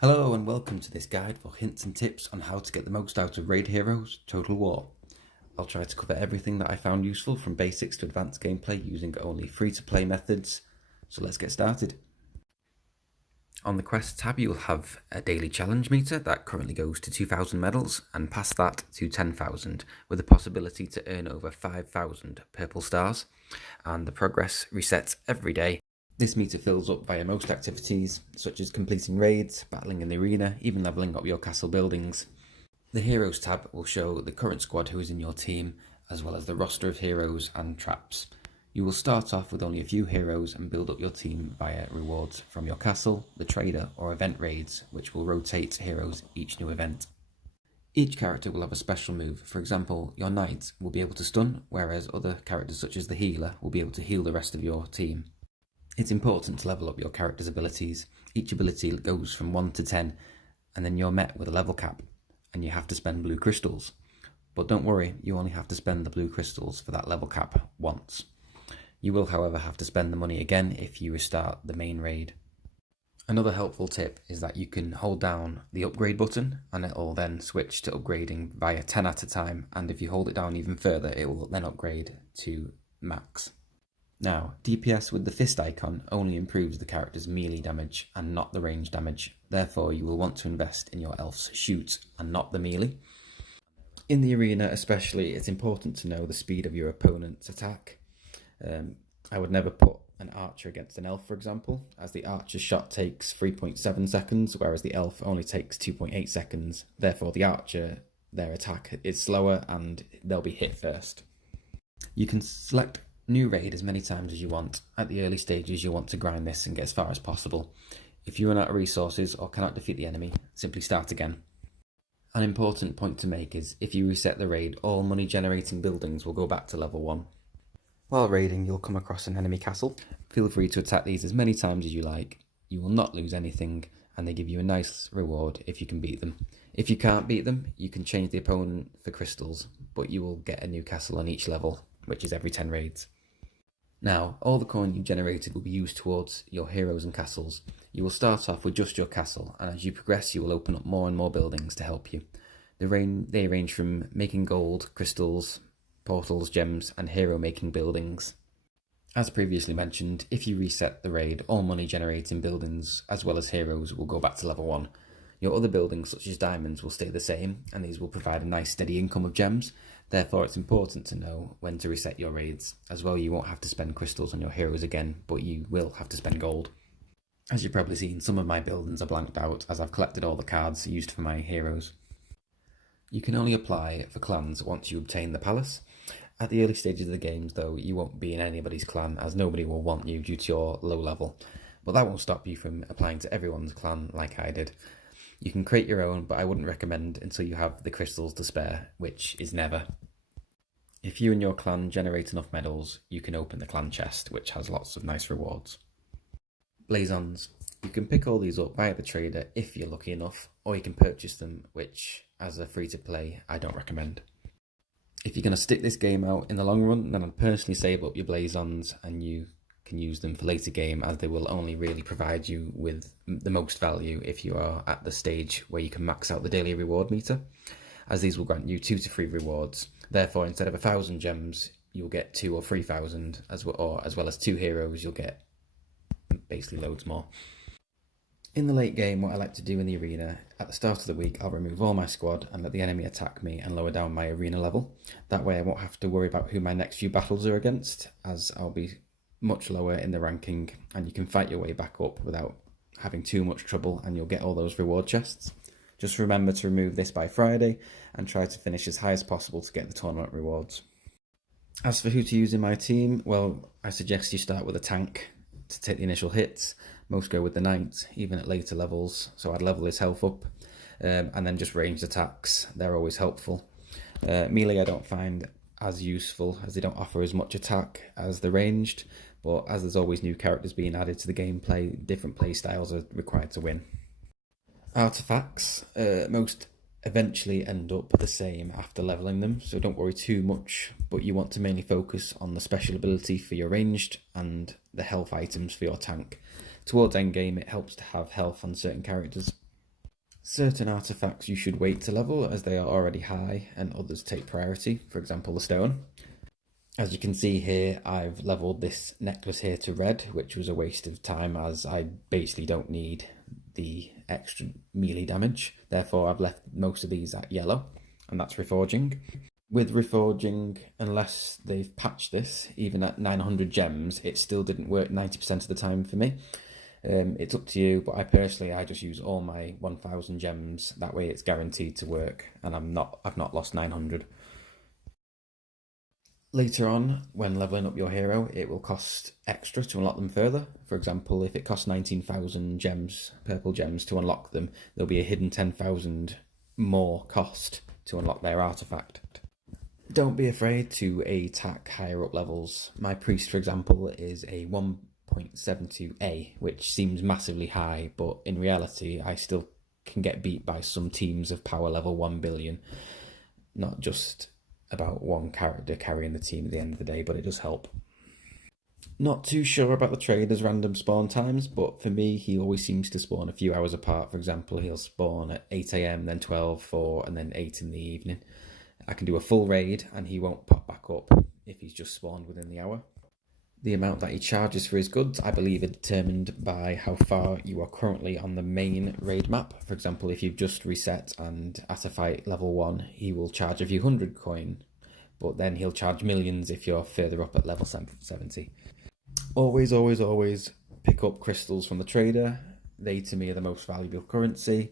Hello and welcome to this guide for hints and tips on how to get the most out of Raid Heroes Total War. I'll try to cover everything that I found useful from basics to advanced gameplay using only free-to-play methods, so let's get started. On the quest tab you will have a daily challenge meter that currently goes to 2,000 medals and past that to 10,000 with the possibility to earn over 5,000 purple stars, and the progress resets every day. This meter fills up via most activities, such as completing raids, battling in the arena, even levelling up your castle buildings. The Heroes tab will show the current squad who is in your team, as well as the roster of heroes and traps. You will start off with only a few heroes and build up your team via rewards from your castle, the trader, or event raids, which will rotate heroes each new event. Each character will have a special move. For example, your knight will be able to stun, whereas other characters such as the healer will be able to heal the rest of your team. It's important to level up your character's abilities. Each ability goes from 1 to 10, and then you're met with a level cap, and you have to spend blue crystals. But don't worry, you only have to spend the blue crystals for that level cap once. You will, however, have to spend the money again if you restart the main raid. Another helpful tip is that you can hold down the upgrade button, and it will then switch to upgrading via 10 at a time, and if you hold it down even further, it will then upgrade to max. Now, DPS with the fist icon only improves the character's melee damage and not the range damage, therefore you will want to invest in your elf's shoot and not the melee. In the arena especially, it's important to know the speed of your opponent's attack. I would never put an archer against an elf, for example, as the archer's shot takes 3.7 seconds, whereas the elf only takes 2.8 seconds. Therefore, the archer, their attack is slower and they'll be hit first. You can select new raid as many times as you want. At the early stages you'll want to grind this and get as far as possible. If you run out of resources or cannot defeat the enemy, simply start again. An important point to make is if you reset the raid, all money generating buildings will go back to level 1. While raiding you'll come across an enemy castle. Feel free to attack these as many times as you like. You will not lose anything and they give you a nice reward if you can beat them. If you can't beat them, you can change the opponent for crystals, but you will get a new castle on each level, which is every 10 raids. Now, all the coin you generated will be used towards your heroes and castles. You will start off with just your castle, and as you progress you will open up more and more buildings to help you. They range from making gold, crystals, portals, gems, and hero making buildings. As previously mentioned, if you reset the raid, all money generating buildings, as well as heroes, will go back to level 1. Your other buildings, such as diamonds, will stay the same, and these will provide a nice steady income of gems. Therefore, it's important to know when to reset your raids. As well, you won't have to spend crystals on your heroes again, but you will have to spend gold. As you've probably seen, some of my buildings are blanked out, as I've collected all the cards used for my heroes. You can only apply for clans once you obtain the palace. At the early stages of the games, though, you won't be in anybody's clan, as nobody will want you due to your low level. But that won't stop you from applying to everyone's clan like I did. You can create your own, but I wouldn't recommend until you have the crystals to spare, which is never. If you and your clan generate enough medals, you can open the clan chest, which has lots of nice rewards. Blazons. You can pick all these up via the trader if you're lucky enough, or you can purchase them, which, as a free-to-play, I don't recommend. If you're going to stick this game out in the long run, then I'd personally save up your Blazons and you can use them for later game, as they will only really provide you with the most value if you are at the stage where you can max out the daily reward meter, as these will grant you 2 to 3 rewards. Therefore, instead of 1,000 gems, you'll get 2 or 3,000, as well as 2 heroes, you'll get basically loads more. In the late game, what I like to do in the arena, at the start of the week, I'll remove all my squad and let the enemy attack me and lower down my arena level. That way I won't have to worry about who my next few battles are against, as I'll be much lower in the ranking, and you can fight your way back up without having too much trouble, and you'll get all those reward chests. Just remember to remove this by Friday and try to finish as high as possible to get the tournament rewards. As for who to use in my team, well, I suggest you start with a tank to take the initial hits. Most go with the knight, even at later levels, so I'd level his health up, and then just ranged attacks. They're always helpful. Melee I don't find as useful, as they don't offer as much attack as the ranged, but as there's always new characters being added to the gameplay, different play styles are required to win. Artifacts, most eventually end up the same after leveling them, so don't worry too much, but you want to mainly focus on the special ability for your ranged and the health items for your tank. Towards endgame, it helps to have health on certain characters. Certain artifacts you should wait to level as they are already high and others take priority, for example the stone. As you can see here, I've leveled this necklace here to red, which was a waste of time as I basically don't need the extra melee damage. Therefore, I've left most of these at yellow, and that's reforging. With reforging, unless they've patched this, even at 900 gems, it still didn't work 90% of the time for me. It's up to you, but I just use all my 1000 gems. That way it's guaranteed to work, and I've not lost 900. Later on, when leveling up your hero, it will cost extra to unlock them further. For example, if it costs 19,000 gems, purple gems, to unlock them, there'll be a hidden 10,000 more cost to unlock their artifact. Don't be afraid to attack higher up levels. My priest, for example, is a 1.72A, which seems massively high, but in reality, I still can get beat by some teams of power level 1 billion. Not just about one character carrying the team at the end of the day, but it does help. Not too sure about the trader's random spawn times, but for me, he always seems to spawn a few hours apart. For example, he'll spawn at 8 AM, then 12, 4, and then 8 in the evening. I can do a full raid and he won't pop back up if he's just spawned within the hour. The amount that he charges for his goods, I believe, are determined by how far you are currently on the main raid map. For example, if you've just reset and at a fight level 1, he will charge a few hundred coin, but then he'll charge millions if you're further up at level 70. Always, always, always pick up crystals from the trader. They, to me, are the most valuable currency.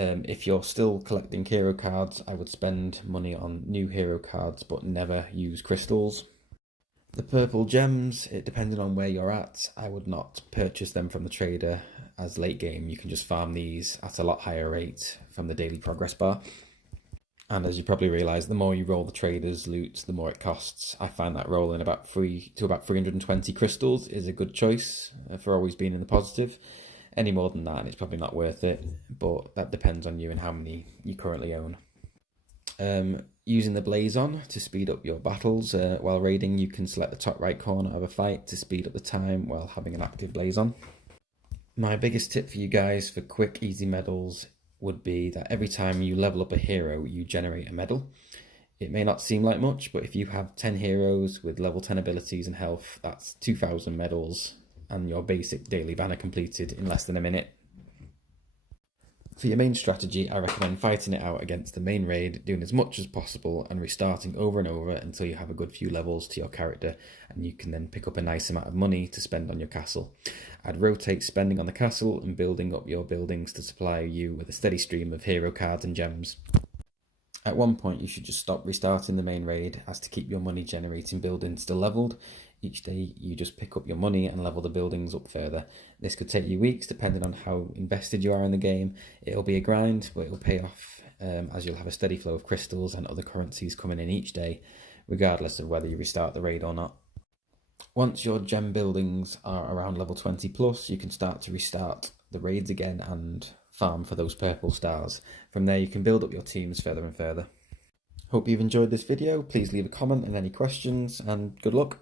If you're still collecting hero cards, I would spend money on new hero cards, but never use crystals. The purple gems, it depending on where you're at, I would not purchase them from the trader as late game. You can just farm these at a lot higher rate from the daily progress bar. And as you probably realise, the more you roll the trader's loot, the more it costs. I find that rolling about 320 crystals is a good choice for always being in the positive. Any more than that, and it's probably not worth it, but that depends on you and how many you currently own. Using the Blazon to speed up your battles while raiding, you can select the top right corner of a fight to speed up the time while having an active Blazon. My biggest tip for you guys for quick, easy medals would be that every time you level up a hero, you generate a medal. It may not seem like much, but if you have 10 heroes with level 10 abilities and health, that's 2,000 medals and your basic daily banner completed in less than a minute. For your main strategy, I recommend fighting it out against the main raid, doing as much as possible and restarting over and over until you have a good few levels to your character, and you can then pick up a nice amount of money to spend on your castle. I'd rotate spending on the castle and building up your buildings to supply you with a steady stream of hero cards and gems. At one point, you should just stop restarting the main raid, as to keep your money generating buildings still leveled. Each day you just pick up your money and level the buildings up further. This could take you weeks depending on how invested you are in the game. It'll be a grind, but it'll pay off as you'll have a steady flow of crystals and other currencies coming in each day, regardless of whether you restart the raid or not. Once your gem buildings are around level 20 plus, you can start to restart the raids again and farm for those purple stars. From there you can build up your teams further and further. Hope you've enjoyed this video. Please leave a comment and any questions, and good luck.